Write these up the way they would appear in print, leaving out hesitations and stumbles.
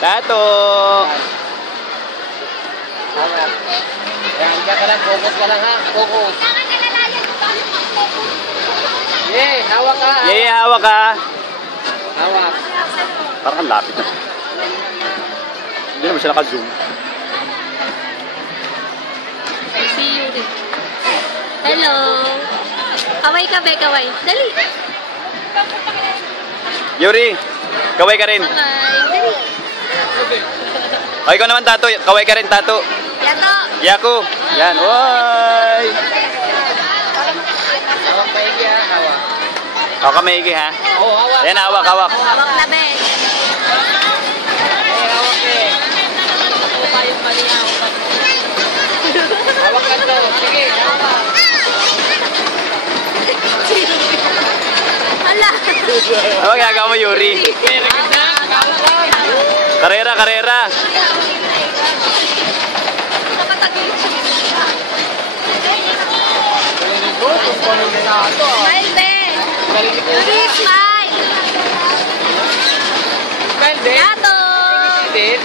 Tato! Yan ka lang, focus ka lang ha. Focus. Yay, hawak ka. Yay, hawak ka. Hawak. Parang lapit na. Hindi naman siya naka-zoom. See you din. Hello. Kaway ka, be, kaway. Dali. Yuri, kaway ka rin. Kaway. Dali. O, ikaw naman, Tato. Kaway ka rin, Tato. Yato. Yaku. Yan. Woy! Hawak maigi ha, hawak. O, kamaigi ha. Oo, hawak. Yan, hawak, hawak. Hawak na, be. Hawak eh. Hawak ka to. Sige, hawak. Hala. Ano ginagawa mo, Yuri? Karera, karera. Smile, be. Yuri, smile. Smile din. Yato. Din.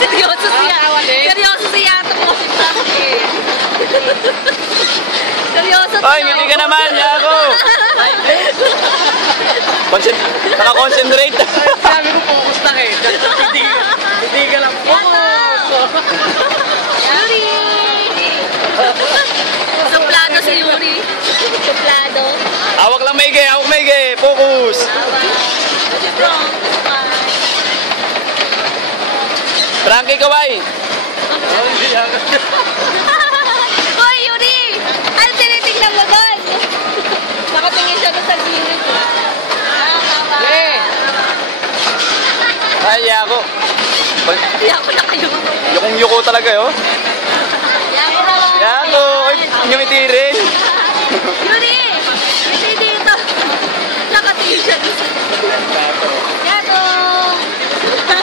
Seryoso siya. Seryoso si Yato mo. Seryoso siya. Oy, hindi ka naman, Yaku. Naka-concentrate. Sabi ko focus lang eh. Hindi ka lang focus. Yuri. Suplado si Yuri. Suplado. Hawak lang maigi, hawak maigi. Focus. Frankie, kaway. Hoy, Yuri! Ano tinitignan mo doon? Nakatingin siya doon sa gilid. Eh. Ay, Yaku. Iyak ko na kayo. Yukong-yuko talaga, oh. Yaku na lang. Yaku. Ay, ngumiti rin. Yuri! Hindi dito. Nakatingin siya doon. Yaku!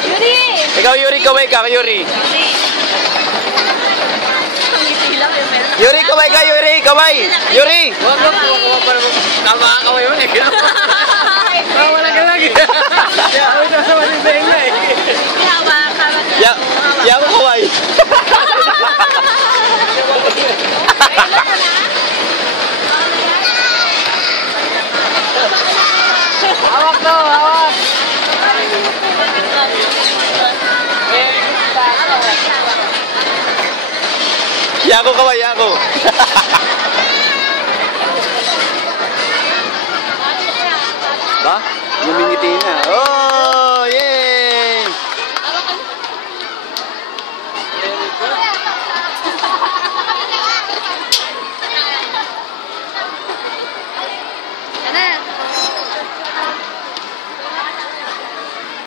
Yuri! Ikaw, Yuri, kaway ka, Yuri. Kamiti lang yung meron. Yuri, kaway ka, Yuri, kaway. Yuri. Huwag pa naman. Tama ka mo yun eh. Wala ka lagi. Ako ito sa maling nga eh. Yawa ka. Yaku, kaway. Hawak to, hawak. Yaku, kaway, Yaku. Ba? Ngumingiti na.